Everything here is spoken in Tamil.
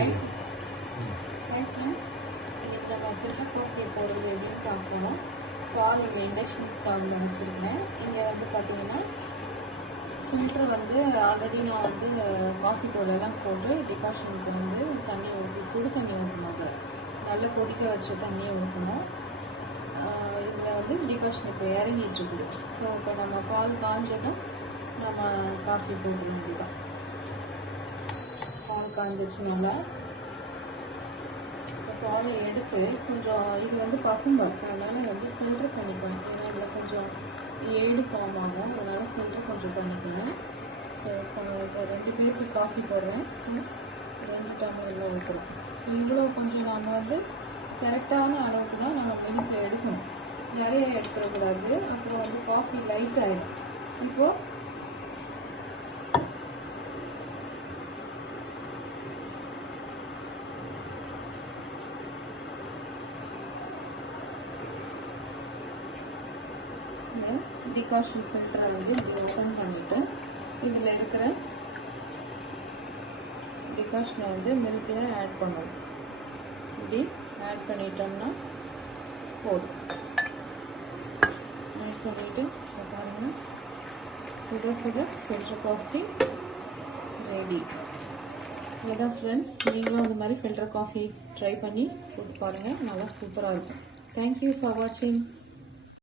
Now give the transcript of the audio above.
Hi friends, இன்னைக்கு நம்ம ஃபில்டர் காஃபி போடுறது எப்படின்னு பார்க்கணும். பால் இங்கே இண்டக்ஷன் ஸ்டவ்வில் வச்சுருக்கேன். இங்கே வந்து பார்த்தீங்கன்னா ஃபில்டர் வந்து ஆல்ரெடி நான் வந்து காஃபி தூளெல்லாம் போட்டு டிகாஷனுக்கு வந்து தண்ணி ஊற்றி சுடு தண்ணி ஊற்றணும். நல்லா கொதிக்க வச்ச தண்ணியை ஊற்றணும். இதில் வந்து டிகாஷன் இப்போ இறங்கிட்டு இருக்குது. ஸோ இப்போ நம்ம பால் காஞ்சதும் நம்ம காஃபி போட வேண்டியதான். பால் காஞ்சிச்சு நல்லா. பால் எடுத்து கொஞ்சம் இது வந்து பசும்பால், அதனால் வந்து ஃபில்டர் பண்ணிக்கணும். ஏன்னா இதில் கொஞ்சம் ஏடு ஃபார்ம் ஆகும், அதனால் ஃபில்டர் கொஞ்சம் பண்ணிக்கணும். ஸோ இப்போ 2 பேருக்கு காஃபி போடுறேன். ஸோ 2 டம்ளரில் ஊற்றுறோம். இவ்வளோ கொஞ்சம் நம்ம வந்து கரெக்டான அளவுக்கு தான் நம்ம மில்கில் எடுக்கணும். நிறைய எடுத்துடக்கூடாது, அப்புறம் வந்து காஃபி லைட் ஆகிடும். இப்போது டிகாஷன் ஃபில்டரை வந்து இப்படி ஓப்பன் பண்ணிவிட்டு இதில் இருக்கிற டிகாஷனை வந்து மில்கில் ஆட் பண்ணணும். இப்படி ஆட் பண்ணிட்டோம்னா போதும். ஆட் பண்ணிவிட்டு பாருங்கள், சுட சுட ஃபில்டர் காஃபி ரெடி. இதுதான் ஃப்ரெண்ட்ஸ், நீங்களும் அது மாதிரி ஃபில்டர் காஃபி ட்ரை பண்ணி போட்டு பாருங்கள், நல்லா சூப்பராக இருக்கும். தேங்க்யூ ஃபார் வாட்சிங்.